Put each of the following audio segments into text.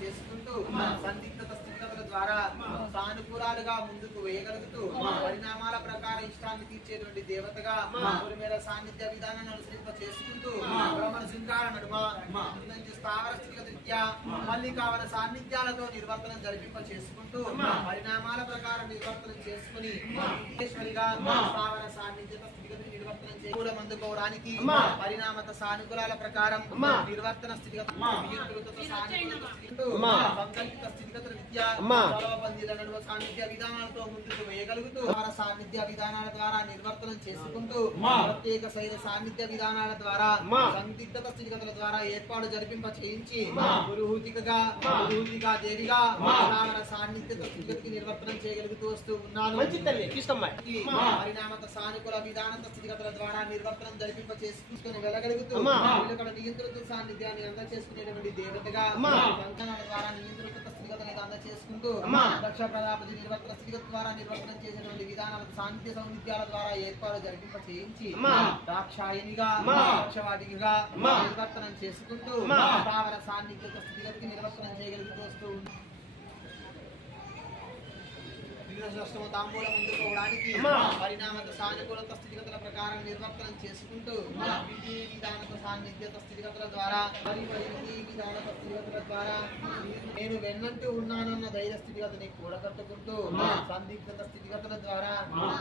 చేసుకుంటూ సందిగ్ధత స్థితిగత ద్వారా సానుకూలాలుగా ముందుకు వేయగలుగుతూ పరిణామాల ప్రకారం ఇష్టాన్ని తీర్చేటువంటి దేవతగా మేర సాన్నిధ్య విధానాన్ని అనుసరింప చేసుకుంటూ భ్రమణ శృంగార నడుమ నుంచి స్థావర మళ్ళీ కావల సాన్నిధ్యాలతో నిర్వర్తనం జరిపింప చేసుకుంటూ పరిణామాల ప్రకారం నిర్వర్తనం చేసుకుని ఈశ్వరిగా స్థావర సాన్నిధ్యత స్థితిగతి నిర్వర్తనం అందుకోవడానికి పరిణామత సానుకూలాల ప్రకారం నిర్వర్తన స్థితిగత సంకల్పిత స్థితిగతుల విద్య సాన్నిధ్య విధానాలతో ముందుకు వేయగలుగుతూ వారి సాన్నిధ్య విధానాల ద్వారా నిర్వర్తనం చేసుకుంటూ ప్రత్యేక శైల సాన్నిధ్య విధానాల ద్వారా సందిగ్ధత స్థితిగతుల ద్వారా ఏర్పాటు జరిపింప చేయించి పురుహూతికగా పురుహూతిగా దేవిగా సాన్నిధ్యత స్థితిగతికి నిర్వర్తనం చేయగలుగుతూ వస్తూ ఉన్నాను. పరిణామత సానుకూల విధానంత స్థితిగతుల ద్వారా నిర్వర్తనం జరిపింప చేసుకుని వెళ్ళగలుగుతూ నియంత్రిత సాన్నిధ్యాన్ని అందచేసుకునేటువంటి దేవతగా ద్వారా నియంత్రిత స్థితిగతులను అందచేసుకుంటూ అమ్మా. దక్ష ప్రజాపతి నిర్వర్తన స్థితిగత ద్వారా నిర్వర్తనం చేసేటువంటి విధానాల సాన్నిధ్య సౌనిధ్యాల ద్వారా ఏర్పాటు జరిపింప చేయించి. దాక్షాయనిగా. దక్షవాటిగా. నిర్వర్తనం చేసుకుంటూ. స్థావర సాన్నిధ్య స్థితిగతికి నిర్వర్తనం చేయగలుగుతూ వస్తూ వీరశ్రేష్ఠమ తాంబూలం అందుకోవడానికి. పరిణామత సానుకూలత స్థితిగతుల ప్రకారం నిర్వర్తనం చేసుకుంటూ విధి విధానత సాన్నిధ్యత స్థితిగతుల ద్వారా మరి మరి విధి విధానత స్థితిగతుల ద్వారా నేను వెన్నంటూ ఉన్నానన్న ధైర్య స్థితిగతిని కూడగట్టుకుంటూ సందిగ్ధత స్థితిగతుల ద్వారా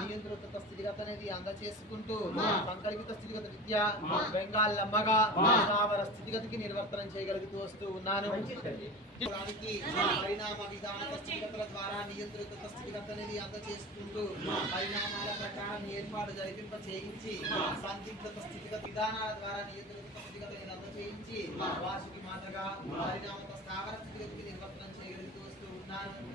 నియంత్రిత స్థితిగత అనేది అందచేసుకుంటూ సంకల్పిత స్థితిగత విద్య బెంగాల్లమ్మగా స్థావర స్థితిగతికి నిర్వర్తనం చేయగలుగుతూ వస్తూ ఉన్నాను. పరిణామ విధాన స్థితిగతుల ద్వారా నియంత్రిత స్థితిగత అనేది చేసుకుంటూ పరిణామాల ప్రకారం ఏర్పాటు జరిపింప చేయించి సందిగ్ధత స్థితిగత విధానాల ద్వారా నియంత్రిత స్థితిగతని అనేది చేయించి వాసుకి మాటగా పరిణామక స్థావర స్థితిగతికి నిర్వర్తనం చేయగలుగుతూ వస్తూ ఉన్నాను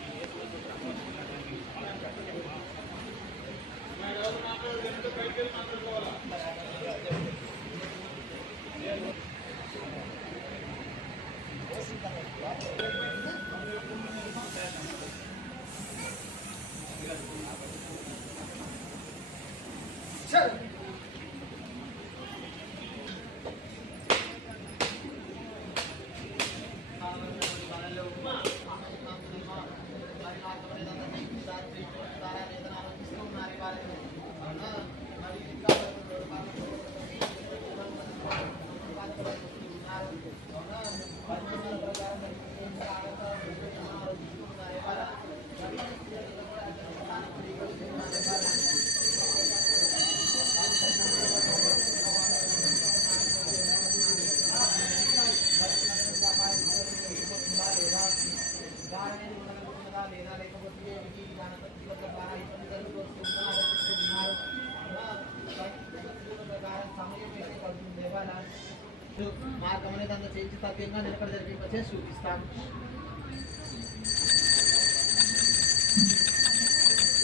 నిలకడ జరిపింపచే చూపిస్తాను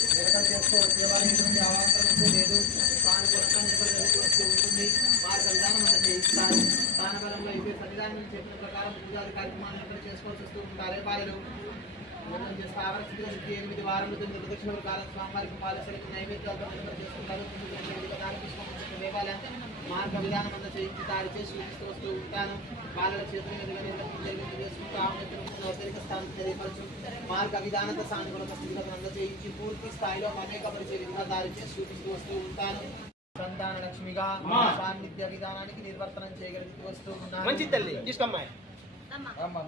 నిలకడ చేసుకోవచ్చు దేవాలయం ఎటువంటి అవాంతరం లేదు. సానుకూలంగా వస్తూ ఉంటుంది. మార్గ విధానం అనేది చేయిస్తారు స్థానబలంలో అయితే సన్నిధానం చెప్పిన ప్రకారం పూజాది కార్యక్రమాలు చేసుకోవాల్సి వస్తూ ఉంటారు బాలలు మనం స్థావర స్థితిలో ఎనిమిది వారములు తొమ్మిది ప్రదక్షిణలు కాలం స్వామివారికి పాలసరికి నైవేద్యాలు సమర్పణ దేవాలయం మార్గ విధానం అంతా చేయించి దారి చేసి చూపిస్తూ వస్తూ ఉంటాను. బాలల చేతుల చేసుకుంటూ ఆమె స్థానం తెలియపరచు. మార్గ విధానంతో సానుకూలత స్థితిగతులు అందజేయించి పూర్తి స్థాయిలో అనేకపరిచే విధంగా దారి చేసి చూపిస్తూ వస్తూ ఉంటాను. సంతాన లక్ష్మిగా. సాన్నిధ్య విధానానికి నిర్వర్తనం చేయగలుగుతూ వస్తూ ఉన్నాను. మంచి తల్లి తీసుకోమ్మాయి మత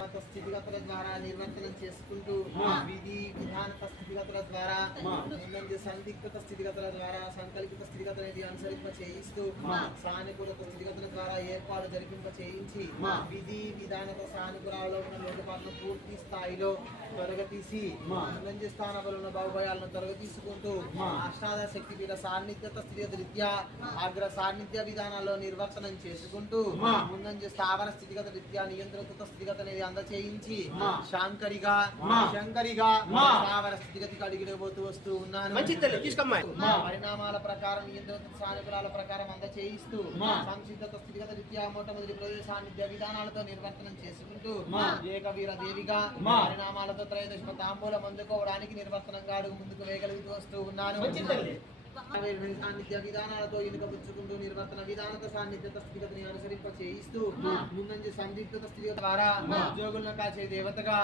స్థితిగతుల ద్వారా నిర్వర్తనం చేసుకుంటూ. విధి విధానత స్థితిగతుల ద్వారా. ముందంజ సందిగ్ధత స్థితిగతుల ద్వారా సంకల్పిత స్థితిగతులని అనుసరింప చేయిస్తూ. సానుకూలత స్థితిగతుల ద్వారా ఏర్పాటు జరిపింప చేయించి. విధి విధానత సానుకూలాలలో ఉన్న లోటుపాట్లను పూర్తి స్థాయిలో తొలగతీసి. ముందంజ స్థానంలో ఉన్న బాహుభయాలను తొలగతీసుకుంటూ మా. అష్టాదశ శక్తి పీఠ సాన్నిధ్యత స్థితిగత రీత్యా అగ్ర సాన్నిధ్య విధానాల్లో నిర్వర్తనం చేసుకుంటూ. ముందంజ స్థావర స్థితిగత రీత్యా నియంత్రిత స్థితిగత అనేది అందచేయించి. శాంకరిగా. శంకరిగా. స్థావర స్థితిగతికి వస్తూ ఉన్నాను పరిణామాల ప్రకారం సానుకూలాల ప్రకారం అందచేయిస్తూ. సంసిద్ధత స్థితిగత రీత్యా మొట్టమొదటి ప్రదేశ సాన్నిధ్య విధానాలతో నిర్వర్తనం చేసుకుంటూ. ఏకవీర దేవిగా. పరిణామాలతో త్రయోదశ తాంబూలం అందుకోవడానికి నిర్వర్తనంగా అడుగు ముందుకు వేయగలుగుతూ వస్తూ ఉన్నాను సాన్నిధ్య విధానాలతో ఎన్నిక పుచ్చుకుంటూ నిర్వర్తన విధానత సాన్నిధ్యత స్థితిగతిని అనుసరింప చేయిస్తూ. ముందంజ సందిగ్ధత స్థితి ద్వారా. జోగులను కాచే దేవతగా.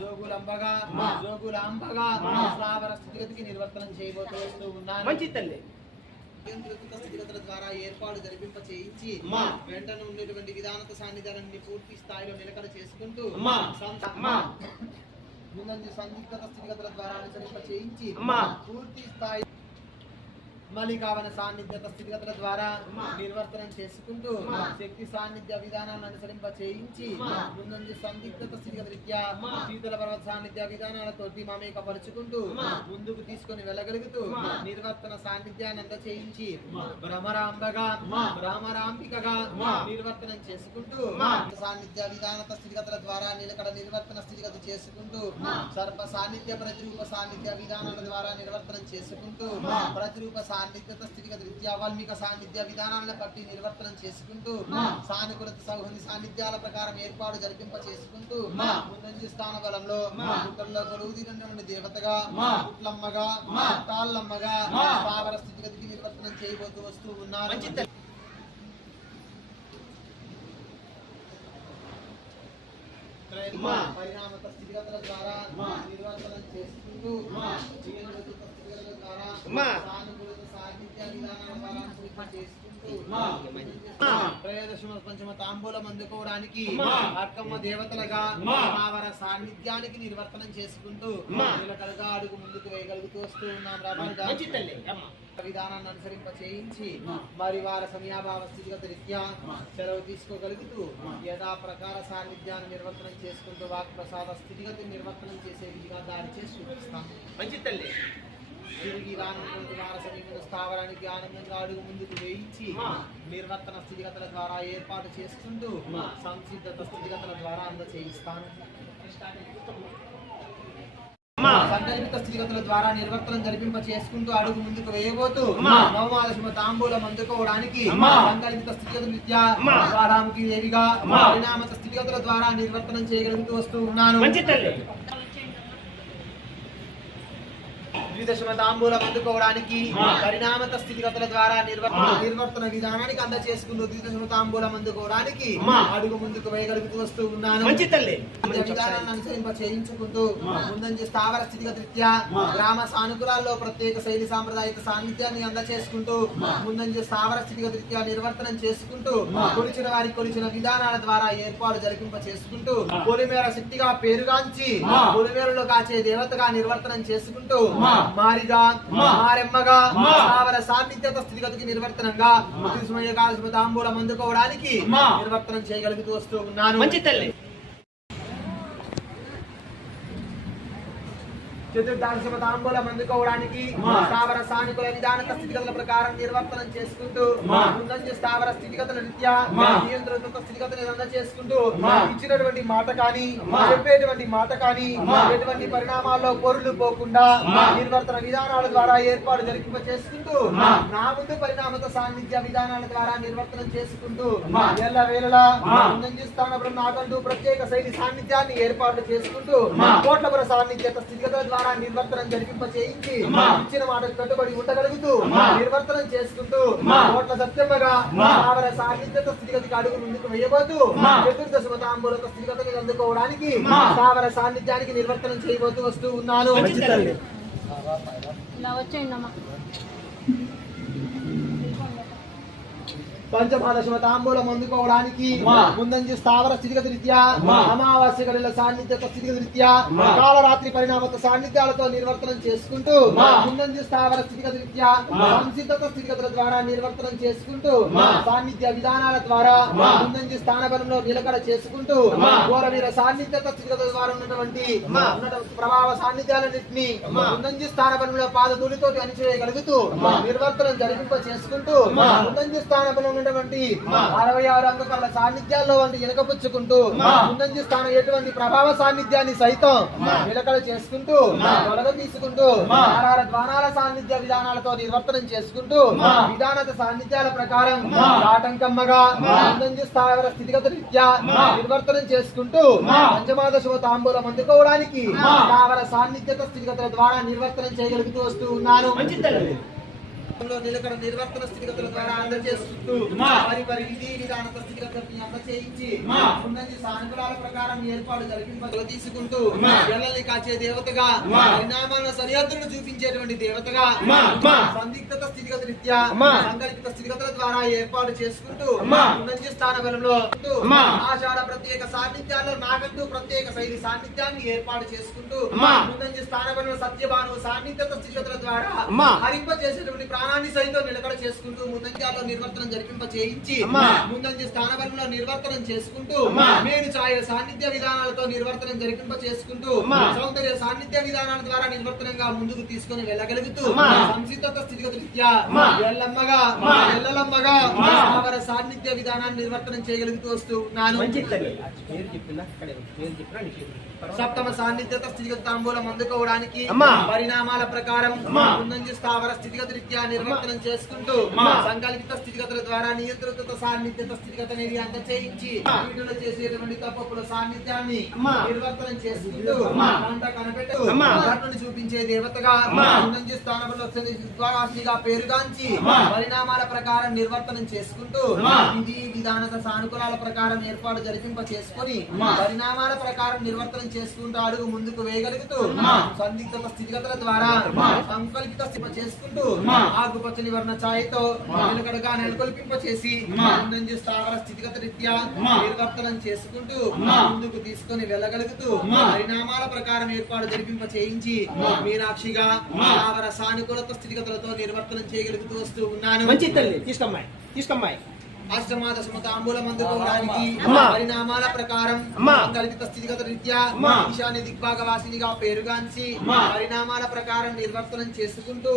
జోగులంబగా. జోగులాంబగా. స్థావర స్థితిగతికి నిర్వర్తనం చేయబోతూ వస్తూ ఉన్నాను మంచి తల్లి నియంత్రిత స్థితిగతుల ద్వారా ఏర్పాటు జరిపింప చేయించి మా. వెంటనే ఉండేటువంటి విధానత సాన్నిధ్యాలన్నీ పూర్తి స్థాయిలో నిలకడ చేసుకుంటూ. ముందంజ సందిగ్ధత స్థితిగతుల ద్వారా అనుసరింప చేయించి. పూర్తి స్థాయి మళ్ళీ కావన సాన్నిధ్యత స్థితిగతుల ద్వారా. నిర్వర్తనం చేసుకుంటూ. శక్తి సాన్నిధ్య విధానాలను అనుసరింప చేయించి మా. ముందంజ సందిగ్ధత స్థితిగత రీత్యా. శీతల పర్వత సాన్నిధ్య విధానాలతోటి మమేకపరుచుకుంటూ. ముందుకు తీసుకొని వెళ్ళగలుగుతూ. నిర్వర్తన సాన్నిధ్యాన్ని అంత చేయించి. భ్రమరాంబగా. భ్రమరాంబికగా. నిర్వర్తనం చేసుకుంటూ. సాన్నిధ్య విధానత స్థితిగతుల ద్వారా నిలకడ నిర్వర్తన స్థితిగతి చేసుకుంటూ మా. సర్ప సాన్నిధ్య ప్రతిరూప సాన్నిధ్య విధానాల ద్వారా నిర్వర్తనం చేసుకుంటూ. ప్రతిరూప సాన్నిధ్యత స్థితిగతి రీత్యా వాల్మీక సాన్నిధ్య విధానాలను బట్టి నిర్వర్తనం చేసుకుంటూ. సానుకూలత సౌహంది సాన్నిధ్యాల ప్రకారం ఏర్పాటు జరిపింప చేసుకుంటూ. ముందంజి స్థాన బలంలో మా. పుట్టల్లో కొలువు తీరినటువంటి దేవతగా మా. తాళ్ళమ్మగా. స్థావర స్థితిగతికి నిర్వర్తనం చేయబోతూ వస్తూ ఉన్నారు మంచి తల్లి మా. పరిణామత స్థితిగతుల ద్వారా. నిర్వర్తనం చేసుకుంటూ స్థితిగతుల ద్వారా మా. సానుకూలత సాహిత్య విధానాల ద్వారా అనుసరింప చేసుకుంటూ మా. మా. త్రయోదశమ పంచమ తాంబూలం అందుకోవడానికి మా. అక్కమ్మ దేవతలుగా మా. స్థావర సాన్నిధ్యానికి నిర్వర్తనం చేసుకుంటూ. నిలకడగా అడుగు ముందుకు వేయగలుగుతూ వస్తూ ఉన్నాం అమ్మ విధానాన్ని అనుసరింప చేయించి. మరి వారి సమయాభావ స్థితిగత రీత్యా. సెలవు తీసుకోగలుగుతూ. యథా ప్రకార సాన్నిధ్యాన్ని నిర్వర్తనం చేసుకుంటూ వాక్ ప్రసాద స్థితిగతి నిర్వర్తనం చేసే విధిగా దారి చేసి చూపిస్తాం మంచి తల్లి తిరిగి స్థావరానికి అడుగు ముందుకు వేయించి. నిర్వర్తన స్థితిగతుల ద్వారా ఏర్పాటు చేసుకుంటూ మా. సంసిద్ధత స్థితిగతుల ద్వారా అందచేయిస్తాను. సంకల్పిత స్థితిగతుల ద్వారా నిర్వర్తనం జరిపింప చేసుకుంటూ అడుగు ముందుకు వేయబోతూ. నవమాదశమ తాంబూలం అందుకోవడానికి. సంకల్పిత స్థితిగతుల మా. ద్వారాముఖి దేవిగా స్థితిగతుల ద్వారా నిర్వర్తనం చేయగలుగుతూ వస్తూ ఉన్నాను తాంబూలం అందుకోవడానికి. పరిణామత స్థితిగతుల ద్వారా నిర్వర్తన విధానానికి ద్విదశమ తాంబూలం అందుకోవడానికి. అడుగు ముందుకు వేయగలుగుతూ వస్తూ ఉన్నాను మంచి తల్లి ఈ విధానాన్ని అనుసరింప చేయించుకుంటూ. ముందంజ స్థావర స్థితిగతి రీత్యా. గ్రామ సానుకూలాల్లో ప్రత్యేక శైలి సాంప్రదాయక సాన్నిధ్యాన్ని అందచేసుకుంటూ మా. ముందంజ స్థావర స్థితిగతి రీత్యా నిర్వర్తనం చేసుకుంటూ. కొలిచిన వారి కొలిచిన విధానాల ద్వారా ఏర్పాటు జరిపింప చేసుకుంటూ. పొలిమేర శక్తిగా పేరుగాంచి. పొలిమేరలో కాచే దేవతగా నిర్వర్తనం చేసుకుంటూ. మారిగా. మారెమ్మగా. స్థావర సాన్నిధ్యత స్థితిగతికి నిర్వర్తనంగా తాంబూలం అందుకోవడానికి. నిర్వర్తనం చేయగలుగుతూ వస్తూ ఉన్నాను మంచి తల్లి స్థావర సానుకూల విధానక స్థితిగతుల ప్రకారం నిర్వర్తనం చేసుకుంటూ. ముందంజ స్థావర స్థితిగతుల స్థితిగతులు చేసుకుంటూ. ఇచ్చినటువంటి మాట కానీ. చెప్పేటువంటి మాట కానీ. ఎటువంటి పరిణామాల్లో పొరులు పోకుండా. నిర్వర్తన విధానాల ద్వారా ఏర్పాటు జరిపింప చేసుకుంటూ. నా ముందు పరిణామత సాన్నిధ్య విధానాల ద్వారా నిర్వర్తనం చేసుకుంటూ. ఎల్ల వేళలా. ముందంజ నాకంటూ ప్రత్యేక శైలి సాన్నిధ్యాన్ని ఏర్పాటు చేసుకుంటూ. కోట్లపుర సాన్నిధ్యత స్థితిగతుల ద్వారా నిర్వర్తనం జరిపింప చేయించి మా. ఇచ్చిన మాటకు కట్టుబడి ఉండగలుగుతూ. నిర్వర్తనం చేసుకుంటూ. కోట్ల సత్యముగా సాన్నిధ్యత స్థితిగతికి అడుగు ముందుకు వేయబోతూ మా. చతుర్దశ మతాంబులత స్థితిగతిని అందుకోవడానికి. స్థావర సాన్నిధ్యానికి నిర్వర్తనం చేయబోతూ వస్తూ ఉన్నాను ఇలా వచ్చేయండి అమ్మా పంచమాదశమ తాంబూలం అందుకోవడానికి. ముందంజు స్థావర స్థితిగతి రీత్యా. అమావాస్య గడిల సాన్నిధ్యత స్థితిగతి రీత్యా. కాలరాత్రి పరిణామత సాన్నిధ్యాలతో నిర్వర్తనం చేసుకుంటూ. ముందంజు స్థావర స్థితిగతి రీత్యా. సంసిద్ధత స్థితిగతుల ద్వారా నిర్వర్తనం చేసుకుంటూ. సాన్నిధ్య విధానాల ద్వారా. ముందంజు స్థానబలంలో నిలకడ చేసుకుంటూ. ఘోరవీర సాన్నిధ్యత స్థితిగతుల ద్వారా ఉన్నటువంటి ప్రభావ సాన్నిధ్యాలన్నింటినీ. ముందంజు స్థానబలంలో పాదధూళితోటి అణిచివేయగలుగుతూ. నిర్వర్తనం జరిపింప చేసుకుంటూ. ముందంజు స్థానంలో ఉన్నటువంటి. అరవై ఆరు అంగకాల సాన్నిధ్యాల్లో వంటి ఎనకపుచ్చుకుంటూ మా. ముందంజు స్థానం ఎటువంటి ప్రభావ సాన్నిధ్యాన్ని సైతం. నిలకడ చేసుకుంటూ. తొలగ తీసుకుంటూ ద్వానాల సాన్నిధ్య విధానాలతో నిర్వర్తనం చేసుకుంటూ మా. విధానత సాన్నిధ్యాల ప్రకారం. ఆటంకమ్మగా. ముందంజు స్థావర స్థితిగత రీత్యా. నిర్వర్తనం చేసుకుంటూ. పంచమాద శుభ తాంబూలం అందుకోవడానికి. స్థావర సాన్నిధ్యత స్థితిగతుల ద్వారా నిర్వర్తనం చేయగలుగుతూ వస్తూ ఉన్నాను నిలకడ నిర్వర్తన స్థితిగతుల ద్వారా అందజేస్తుంటూ మా. వారి వారి విధి విధానత స్థితిగతులని అందచేయించి మా. ఉన్నది సానుకూలాల ప్రకారం ఏర్పాటు జరిపింప తీసుకుంటూ మా. పిల్లల్ని కాచే దేవతగా మా. పరిణామాల సరిహద్దులను చూపించేటువంటి దేవతగా. సందిగ్ధత స్థితిగత రీత్యా. సంకల్పిత స్థితిగతుల ద్వారా ఏర్పాటు చేసుకుంటూ. ఉన్నది స్థాన బలంలో. ఆషాఢ ప్రత్యేక సాన్నిధ్యాల్లో నాకంటూ ప్రత్యేక శైలి సాన్నిధ్యాన్ని ఏర్పాటు చేసుకుంటూ. ముందంజ స్థాన బలంలో సత్యభాను సాన్నిధ్యత స్థితిగతుల ద్వారా. హరింప చేసేటువంటి ప్రాణాన్ని సైతం నిలకడ చేసుకుంటూ ముందంజాల్లో నిర్వర్తనం జరిపింప చేయించి. ముందంజ స్థానబలంలో నిర్వర్తనం చేసుకుంటూ. మేలు ఛాయ సాన్నిధ్య విధానాలతో నిర్వర్తనం జరిపింప చేసుకుంటూ. సౌందర్య సాన్నిధ్య విధానాల ద్వారా నిర్వర్తనంగా ముందుకు తీసుకొని వెళ్ళగలుగుతూ. సంసిద్ధత స్థితిగతి రీత్యా. ఎల్లమ్మగా. ఎల్లలమ్మగా. స్థావర సాన్నిధ్య విధానాన్ని నిర్వర్తనం చేయగలుగుతూ వస్తూ ఉన్నాను చెప్పినా నీకు చెప్పింది. సప్తమ సాన్నిధ్యత స్థితిగతి తాంబూలం అందుకోవడానికి. పరిణామాల ప్రకారం. ముందంజ స్థావర స్థితిగతి రీత్యా నిర్వర్తనం చేసుకుంటూ. సంకల్పిత స్థితిగతుల ద్వారా నియంత్రిత సాన్నిధ్యత స్థితిగతిని అందచేయించి అమ్మా. వీటిలో చేసేటువంటి తప్పప్పుల సాన్నిధ్యాన్ని. నిర్వర్తనం చేసుకుంటూ కనపెట్టు చూపించే దేవతగా. ముందంజ స్థానంలో ద్వారాశిగా పేరుగాంచి. పరిణామాల ప్రకారం నిర్వర్తనం చేసుకుంటూ. విధి విధానత సానుకూలాల ప్రకారం ఏర్పాటు జరిపింప చేసుకొని. పరిణామాల ప్రకారం నిర్వర్తనం చేసుకుంటూ అడుగు ముందుకు వేయగలుగుతూ అమ్మా. సందిగ్ధత స్థితిగతుల ద్వారా. సంకల్పిత స్థితి చేసుకుంటూ. ఆకుపచ్చని వర్ణ ఛాయతో. నిలకడగా నెలకొల్పింప చేసి. ముందంజ స్థావర స్థితిగత రీత్యా. నిర్వర్తనం చేసుకుంటూ. ముందుకు తీసుకొని వెళ్ళగలుగుతూ. పరిణామాల ప్రకారం ఏర్పాటు జరిపింప చేయించి. మీనాక్షిగా. స్థావర సానుకూలత స్థితిగతులతో నిర్వర్తనం చేయగలుగుతూ వస్తూ ఉన్నాను మంచి తల్లి తీసుకోమ్మాయి తీసుకోమ్మాయి అష్టమాద. పరిణామాల ప్రకారం. కల్పిత స్థితిగత రీత్యా. ఈశాన్య దిగ్భాగ వాసినిగా పేరుగాంచి. పరిణామాల ప్రకారం నిర్వర్తనం చేసుకుంటూ.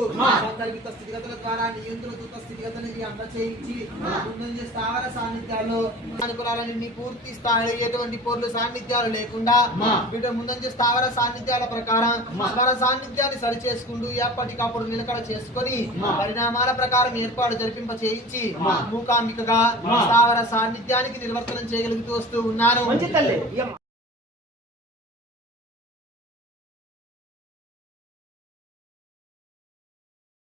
సంకల్పిత స్థితిగతుల ద్వారా నియంత్రిత స్థితిగతులకి అందచేయించి ముందంజ స్థావర సాన్నిధ్యాల్లో అనుకూలాలన్నీ పూర్తి స్థాయిలో ఎటువంటి పొర్లు సాన్నిధ్యాలు లేకుండా. వీటి ముందంజ స్థావర సాన్నిధ్యాల ప్రకారం. స్వర సాన్నిధ్యాన్ని సరి చేసుకుంటూ ఎప్పటికప్పుడు నిలకడ చేసుకొని. పరిణామాల ప్రకారం ఏర్పాటు జరిపింప చేయించి. మూకాంబికగా. స్థావర సాన్నిధ్యానికి నిర్వర్తనం చేయగలుగుతూ వస్తూ ఉన్నాను. మంచి తల్లి.